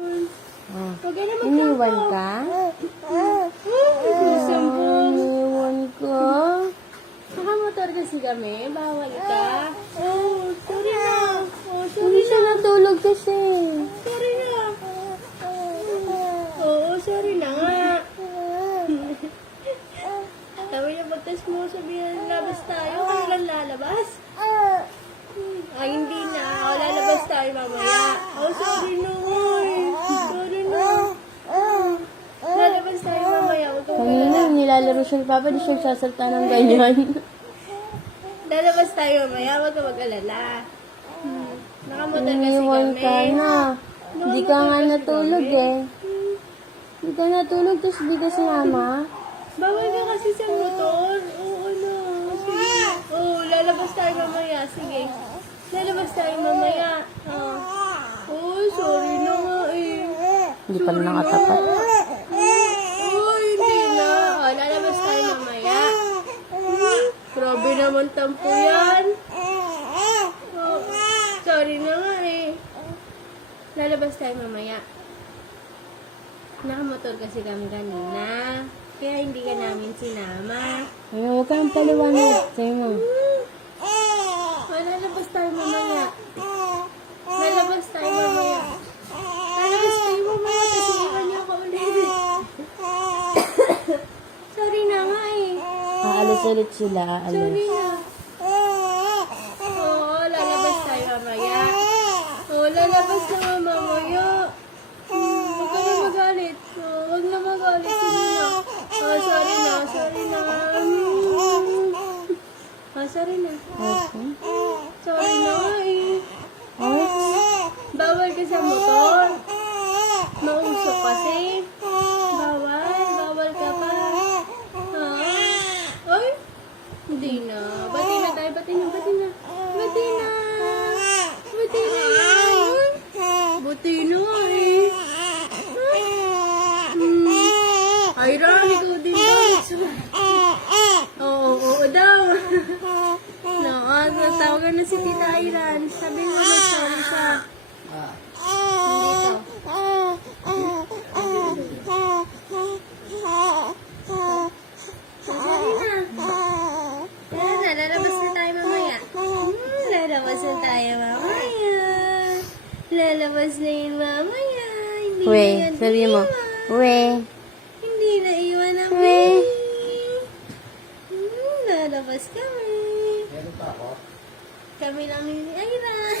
Huwag ka na Iniwan ka? Iniwan ko? Nakamotor kasi kami. Bawal ka. Oh, sorry na. Oh, Hindi sorry siya na. natulog kasi. Sorry na. Oo, sorry na nga. Sabi niya, pagtas mo, sabihin, labas tayo. Kailan lalabas? Ay, hindi na. O, lalabas tayo mamaya. Oh, sorry na. Oy. Sorry na. Lalabas tayo mamaya. Huwag ka Kanina, nilalaro siya ni Papa, di siya sasalta ng ganyan. Lalabas tayo mamaya. Huwag ka mag-alala. Nakamotor kasi Iniwan kami. ka na. Hindi ka nga natulog eh. Hindi ka natulog, tapos di ka sumama. Bawal ka kasi sa motor. Oo, ano. Sige. Oo, lalabas tayo mamaya. Sige. Lalabas tayo mamaya. Oh, sorry na nga eh. Hindi pa na nakatapat. Oh, hindi na. Oh, lalabas tayo mamaya. Grabe naman tampo yan. Oh, sorry na nga eh. Lalabas tayo mamaya. Nakamotor kasi kami kanina. Kaya hindi ka namin sinama. Ay, huwag ka nang paliwanag. Sa'yo mo. Lalabas tayo mamaya. Lalabas tayo mamaya. Lalabas tayo mamaya kasi iwan niyo ako ulit. Sorry na nga eh. Aalis ulit sila, aalis. Sorry na. Oo, lalabas tayo mamaya. Oo, lalabas na nga mamaya. Huwag ka na magalit. Huwag na magalit. Sige na. Sorry na. Sorry na. Sorry na. Okay. Sorry na nga eh. Oh, Bawal ka sa motor. Mausok kasi. Bawal. Bawal ka pa. Ha? Ay? Hindi na. Bati na tayo. Bati na. Bati na. Bati na. Bati na. Bati na eh. Ay, Ram. Ikaw din daw. Oo daw. Natawagan na si Tita Iran. Sabi mo mag-sorry siya. Dito. Sorry na. Kaya na, lalabas na tayo mamaya. Lalabas na tayo mamaya. Lalabas na yun mamaya. Hindi na we, yan sabi mo. iiwan. We. Hindi na iwan ang We. baby. Lalabas kami. Kami lang ni Iran.